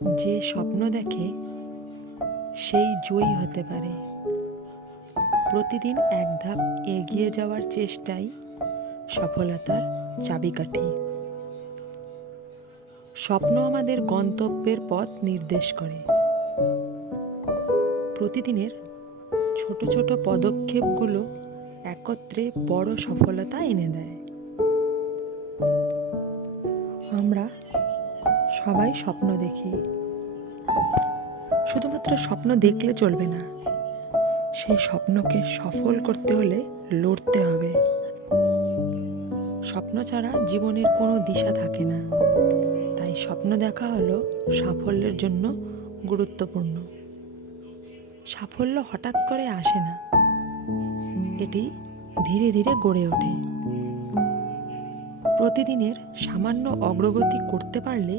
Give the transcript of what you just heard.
যে স্বপ্ন দেখে সেই জয়ী হতে পারে। প্রতিদিন এক ধাপ এগিয়ে যাওয়ার চেষ্টাই সফলতার চাবিকাঠি। স্বপ্ন আমাদের গন্তব্যের পথ নির্দেশ করে। প্রতিদিনের ছোট ছোট পদক্ষেপগুলো একত্রে বড় সফলতা এনে দেয়। আমরা সবাই স্বপ্ন দেখি, শুধুমাত্র স্বপ্ন দেখলে চলবে না, সেই স্বপ্নকে সফল করতে হলে লড়তে হবে। স্বপ্ন ছাড়া জীবনের কোনো দিশা থাকে না, তাই স্বপ্ন দেখা হলো সাফল্যের জন্য গুরুত্বপূর্ণ। সাফল্য হঠাৎ করে আসে না, এটি ধীরে ধীরে গড়ে ওঠে। প্রতিদিনের সামান্য অগ্রগতি করতে পারলে